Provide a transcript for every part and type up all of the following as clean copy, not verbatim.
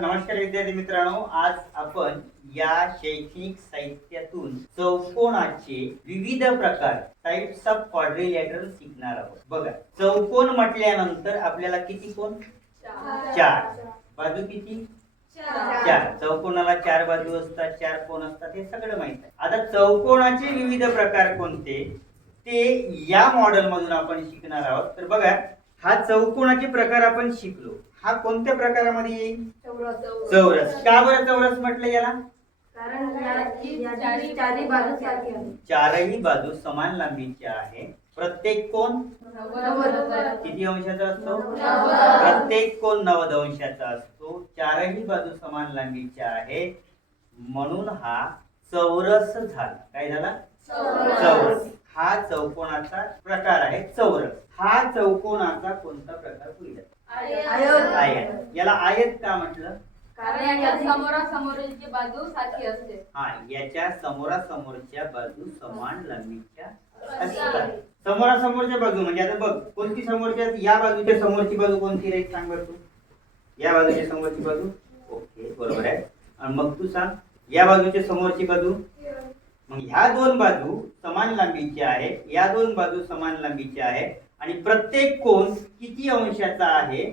नमस्कार विद्यार्थी मित्रांनो, आज आपण या शैक्षणिक साहित्यातून चौकोनाचे विविध प्रकार टाइप्स ऑफ क्वाड्रिलॅटरल शिकणार आहोत. बघा, चौकोन म्हटल्यानंतर आपल्याला किती कोण? चार. बाजू किती? चार. चौकोनाला चार बाजू असतात, चार कोण असतात, हे सगळं माहित आहे. आता चौकोनाचे विविध प्रकार कोणते ते या मॉडेल मधून आपण शिकणार आहोत. तर बघा, हा चौकोनाचे प्रकार आपण शिकलो. हा कोणत्या प्रकारामध्ये येईल? चौरस. का बरं चौरस म्हटलं याला? कारण चारही बाजू समान लांबीच्या आहे. प्रत्येक कोण किती अंशाचा असतो? प्रत्येक कोण 90 अंशाचा असतो. चारही बाजू समान लांबीच्या आहे, म्हणून हा चौरस झाला. काय झाला? चौरस. हा चौकोनाचा प्रकार आहे चौरस. हा चौकोनाचा कोणता प्रकार होईल? आयत. याला आयत का म्हटलं? कारण याच्या समोरासमोरची बाजू सारखी असते. याच्या समोरासमोरच्या बाजू समान लांबीच्या असतात. समोरासमोरच्या बाजू म्हणजे आता बघ, कोणती समोरच्या? या बाजूच्या समोरची बाजू कोणती राहील सांग बरं तू. या बाजूच्या समोरची बाजू. ओके, बरोबर आहे. आणि मग तू सांग, या बाजूच्या समोरची बाजू. मग ह्या दोन बाजू समान लांबीच्या आहे, या दोन बाजू समान लांबीच्या आहे, आणि प्रत्येक कोण किती अंशाचा आहे?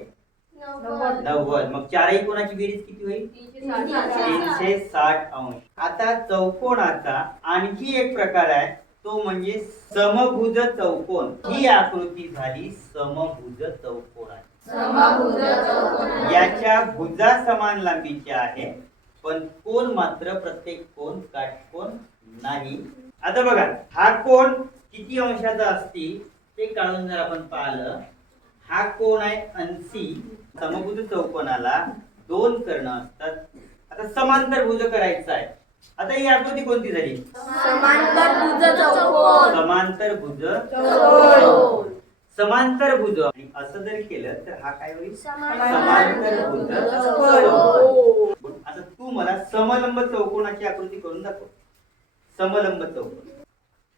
90. मग चारही कोणाची बेरीज किती होईल? 360 अंश. आता चौकोनाचा आणखी एक प्रकार आहे, तो म्हणजे समभुज चौकोन. ही आकृती झाली समभुज चौकोनाची. याच्या भुजा समान लांबीच्या आहे, पण कोण मात्र प्रत्येक कोण काटकोन नाही. आता बघा, हा कोण किती अंशाचा असतील ते काढून जर आपण पाहिलं, हा कोण आहे 80. समभुज चौकोनाला दोन कर्ण असतात. आता समांतर भुज करायचा आहे. आता ही आकृती कोणती झाली? समांतर भुज चौकोन. समांतर भुज चौकोन. समांतर भुज. आणि असं जर केलं तर हा काय होईल? समांतर भुज चौकोन. आता तू मला समलंब चौकोनाची आकृती करून दाखव. समलंब चौकोन.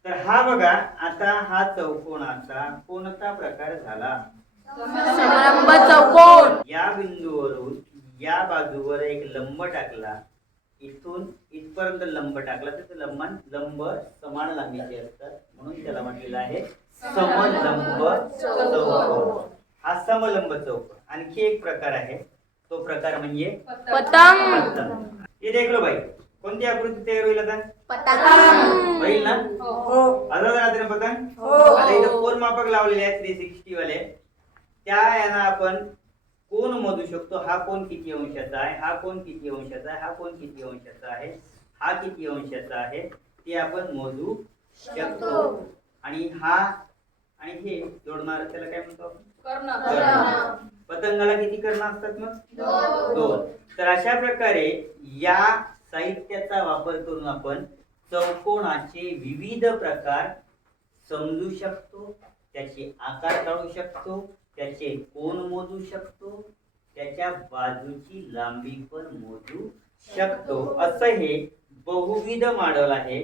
तर हा बघा, आता हा चौकोनाचा कोणता प्रकार झाला? समलंब चौकोन. या बिंदूवरून या बाजूवर एक लंब टाकला, इथून इथपर्यंत लंब टाकला, तर लंब समान लांबीचे असतात, म्हणून त्याला म्हटलेलं आहे समलंब चौकोन. हा समलंब चौकोन. आणखी एक प्रकार आहे, तो प्रकार म्हणजे पतंग. हे देख लो भाई, कोणती आकृती तयार होईल आता? पतंग होईल ना? आता राहते ना पतंग. आता इथं कोन मापक लावलेले आहे 360 वाले. त्या याला आपण कोण मोजू शकतो. हा कोण किती अंशाचा आहे, हा कोण किती अंशाचा आहे, हा कोण किती अंशाचा आहे, हा किती अंशाचा आहे, ते आपण मोजू शकतो. आणि हा आणि हे जोडणार त्याला काय म्हणतो आपण? कर्ण. पतंगाला किती कर्ण असतात मग? दोन. तर अशा प्रकारे या साहित्याचा वापर करून आपण चौकोनाचे विविध प्रकार समजू शकतो, त्याचे आकार काढू शकतो, त्याचे कोन मोजू शकतो, त्याच्या बाजूची लांबी पण मोजू शकतो. असं हे बहुविध मॉडेल आहे.